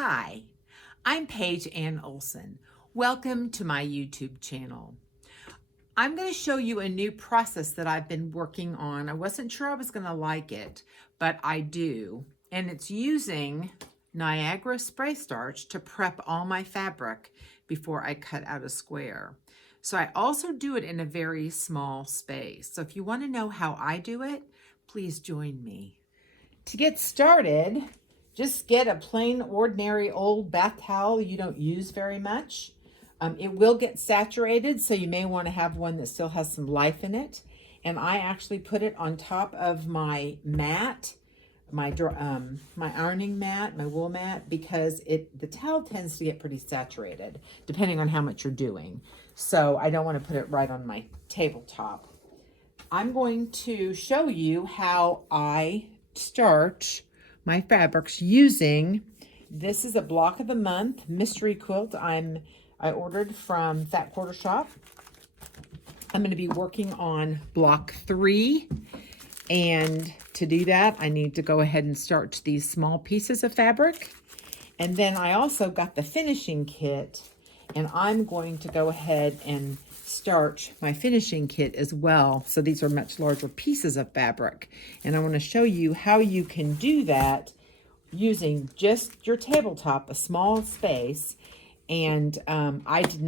Hi, I'm Paige Ann Olson. Welcome to my YouTube channel. I'm going to show you a new process that I've been working on. I wasn't sure I was going to like it, but I do. And it's using Niagara spray starch to prep all my fabric before I cut out a square. So I also do it in a very small space. So if you want to know how I do it, please join me. To get started, just get a plain, ordinary old bath towel you don't use very much. It will get saturated, so you may want to have one that still has some life in it. And I actually put it on top of my mat, my ironing mat, my wool mat, because the towel tends to get pretty saturated, depending on how much you're doing. So I don't want to put it right on my tabletop. I'm going to show you how I starch my fabrics using, this is a block of the month mystery quilt I ordered from Fat Quarter Shop. I'm going to be working on block 3, and to do that I need to go ahead and starch these small pieces of fabric. And then I also got the finishing kit, and I'm going to go ahead and starch my finishing kit as well. So these are much larger pieces of fabric, and I want to show you how you can do that using just your tabletop, a small space. And I do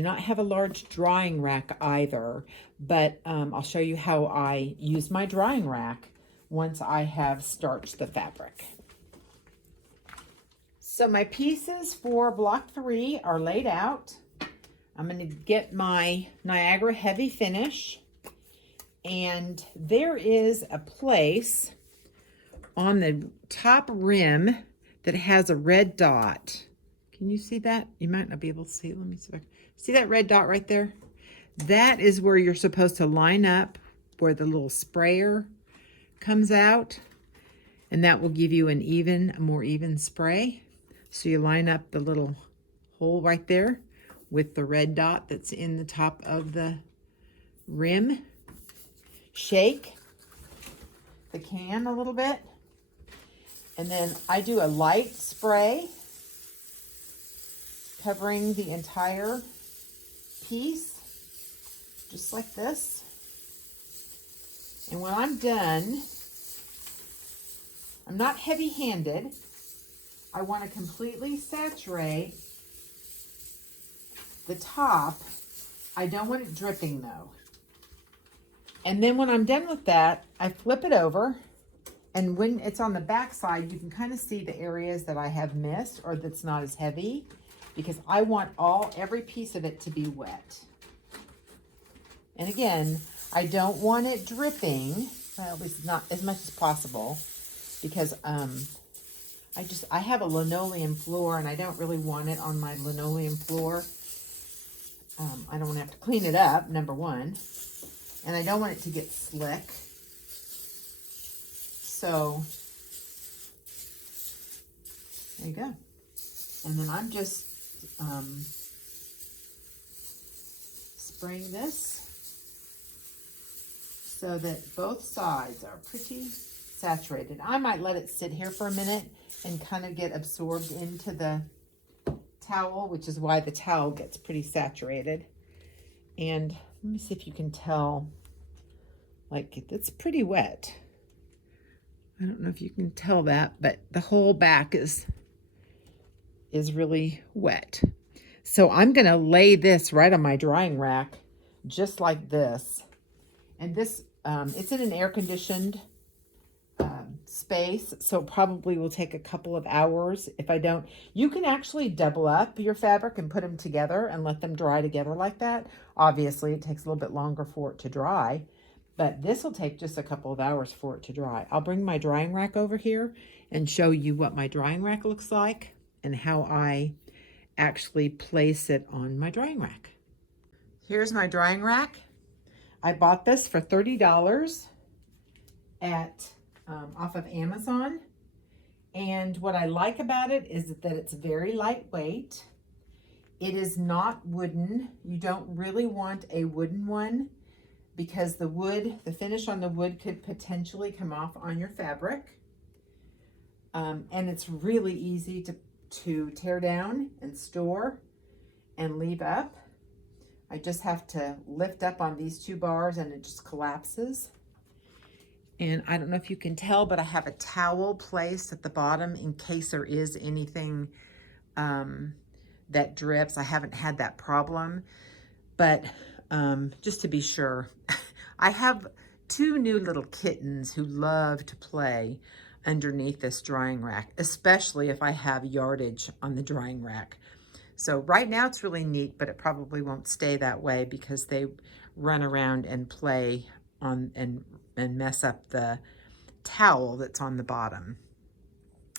not have a large drying rack either, but I'll show you how I use my drying rack once I have starched the fabric. So my pieces for block 3 are laid out. I'm going to get my Niagara heavy finish, and there is a place on the top rim that has a red dot. Can you see that? You might not be able to see it. Let me see. See that red dot right there? That is where you're supposed to line up, where the little sprayer comes out, and that will give you a more even spray. So you line up the little hole right there with the red dot that's in the top of the rim. Shake the can a little bit. And then I do a light spray covering the entire piece, just like this. And when I'm done, I'm not heavy-handed. I want to completely saturate the top. I don't want it dripping though. And then when I'm done with that, I flip it over. And when it's on the back side, you can kind of see the areas that I have missed or that's not as heavy, because I want every piece of it to be wet. And again, I don't want it dripping, well, at least not as much as possible, because I have a linoleum floor and I don't really want it on my linoleum floor. I don't want to have to clean it up, number one, and I don't want it to get slick. So there you go. And then I'm just spraying this so that both sides are pretty saturated. I might let it sit here for a minute and kind of get absorbed into the towel, which is why the towel gets pretty saturated. And let me see if you can tell, like, it's pretty wet. I don't know if you can tell that, but the whole back is really wet. So I'm going to lay this right on my drying rack, just like this. And this, it's in an air-conditioned space, so it probably will take a couple of hours. If I don't, you can actually double up your fabric and put them together and let them dry together like that. Obviously, it takes a little bit longer for it to dry, but this will take just a couple of hours for it to dry. I'll bring my drying rack over here and show you what my drying rack looks like and how I actually place it on my drying rack. Here's my drying rack. I bought this for $30 at off of Amazon. And what I like about it is that it's very lightweight. It is not wooden. You don't really want a wooden one, because the finish on the wood could potentially come off on your fabric. And it's really easy to to tear down and store and leave up. I just have to lift up on these two bars and it just collapses. And I don't know if you can tell, but I have a towel placed at the bottom in case there is anything that drips. I haven't had that problem, but just to be sure. I have two new little kittens who love to play underneath this drying rack, especially if I have yardage on the drying rack. So right now it's really neat, but it probably won't stay that way because they run around and play on and mess up the towel that's on the bottom.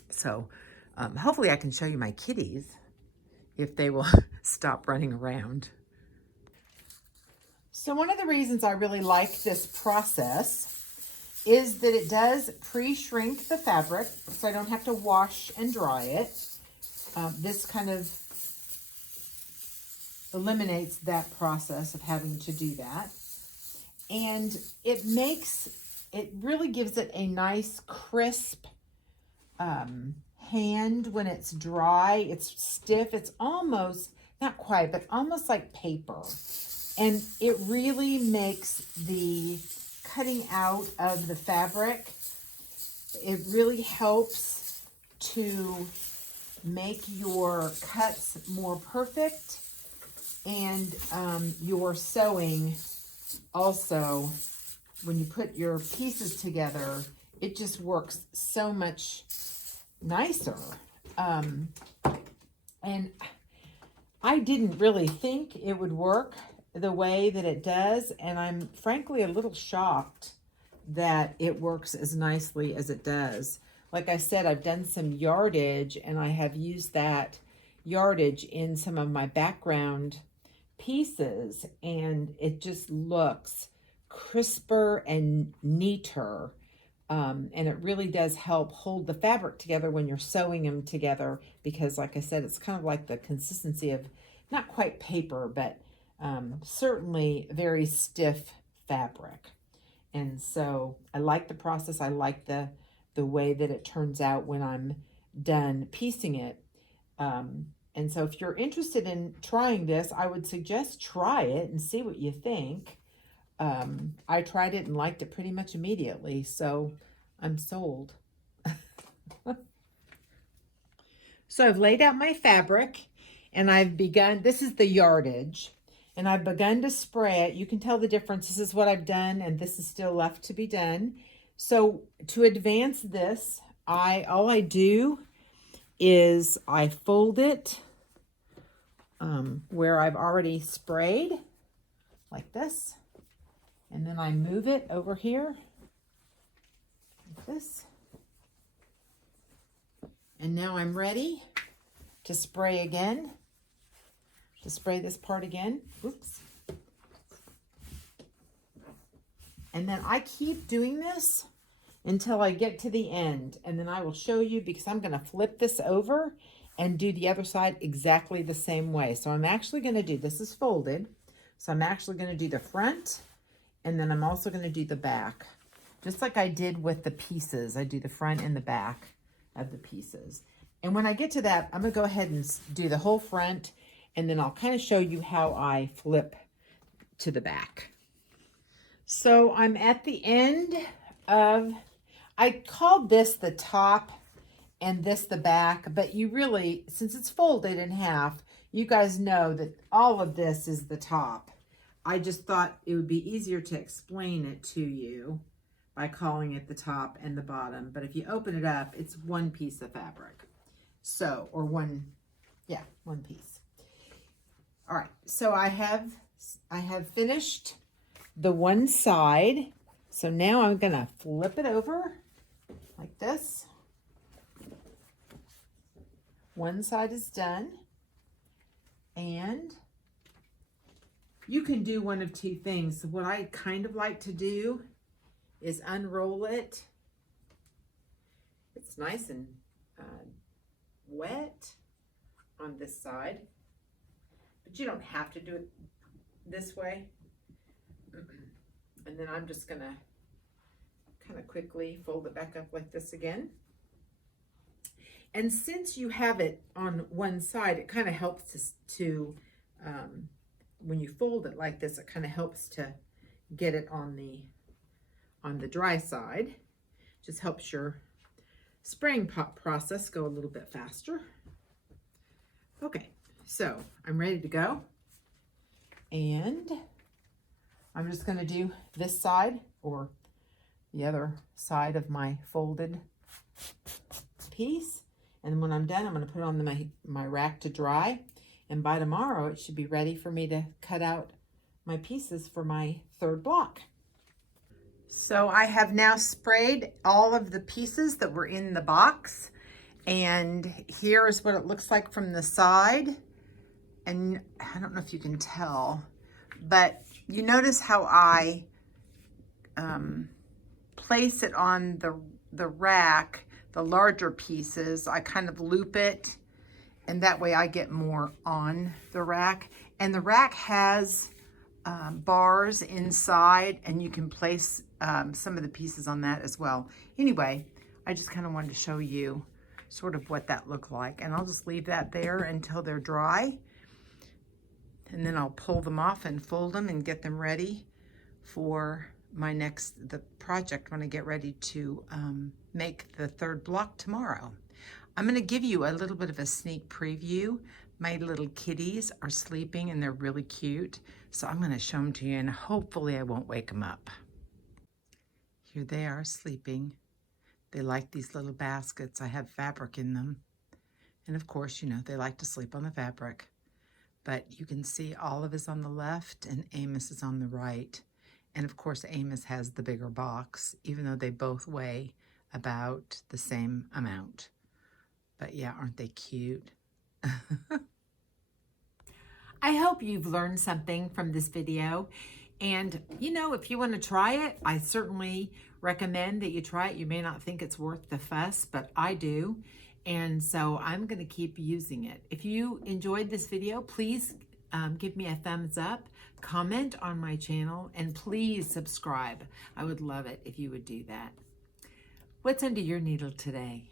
So hopefully I can show you my kitties if they will stop running around. So one of the reasons I really like this process is that it does pre-shrink the fabric, so I don't have to wash and dry it. This kind of eliminates that process of having to do that. And it really gives it a nice crisp hand when it's dry. It's stiff. It's almost, not quite, but almost like paper. And it really makes the cutting out of the fabric, it really helps to make your cuts more perfect, and your sewing also, when you put your pieces together, it just works so much nicer. And I didn't really think it would work the way that it does, and I'm frankly a little shocked that it works as nicely as it does. Like I said, I've done some yardage, and I have used that yardage in some of my background pieces, and it just looks crisper and neater. And it really does help hold the fabric together when you're sewing them together, because like I said, it's kind of like the consistency of not quite paper, but certainly very stiff fabric. And so I like the process. I like the way that it turns out when I'm done piecing it. And so if you're interested in trying this, I would suggest try it and see what you think. I tried it and liked it pretty much immediately, so I'm sold. So I've laid out my fabric, and I've begun, this is the yardage, and I've begun to spray it. You can tell the difference. This is what I've done, and this is still left to be done. So to advance this, all I do is I fold it where I've already sprayed, like this. And then I move it over here, like this. And now I'm ready to spray again, to spray this part again. Oops. And then I keep doing this until I get to the end. And then I will show you, because I'm going to flip this over and do the other side exactly the same way. So I'm actually going to do, this is folded, so I'm actually going to do the front, and then I'm also going to do the back. Just like I did with the pieces, I do the front and the back of the pieces. And when I get to that, I'm going to go ahead and do the whole front, and then I'll kind of show you how I flip to the back. So I'm at the end of, I called this the top and this the back, but you really, since it's folded in half, you guys know that all of this is the top. I just thought it would be easier to explain it to you by calling it the top and the bottom. But if you open it up, it's one piece of fabric. So, or one piece. All right, so I have finished the one side. So now I'm gonna flip it over like this. One side is done. And you can do one of two things. So what I kind of like to do is unroll it. It's nice and wet on this side, but you don't have to do it this way. And then I'm just gonna kind of quickly fold it back up like this again. And since you have it on one side, it kind of helps to when you fold it like this, it kind of helps to get it on the dry side. Just helps your spraying process go a little bit faster. Okay, so I'm ready to go. And I'm just going to do this side or the other side of my folded piece. And when I'm done, I'm going to put it on my rack to dry. And by tomorrow, it should be ready for me to cut out my pieces for my third block. So I have now sprayed all of the pieces that were in the box. And here is what it looks like from the side. And I don't know if you can tell, but you notice how I place it on the rack, the larger pieces. I kind of loop it, and that way I get more on the rack. And the rack has bars inside, and you can place some of the pieces on that as well. Anyway, I just kind of wanted to show you sort of what that looked like. And I'll just leave that there until they're dry. And then I'll pull them off and fold them and get them ready for the project when I get ready to make the third block tomorrow. I'm going to give you a little bit of a sneak preview. My little kitties are sleeping and they're really cute. So I'm going to show them to you and hopefully I won't wake them up. Here they are sleeping. They like these little baskets. I have fabric in them. And of course, you know, they like to sleep on the fabric. But you can see Olive is on the left and Amos is on the right. And of course, Amos has the bigger box, even though they both weigh about the same amount. But yeah, aren't they cute? I hope you've learned something from this video. And, you know, if you want to try it, I certainly recommend that you try it. You may not think it's worth the fuss, but I do. And so I'm going to keep using it. If you enjoyed this video, please give me a thumbs up, comment on my channel, and please subscribe. I would love it if you would do that. What's under your needle today?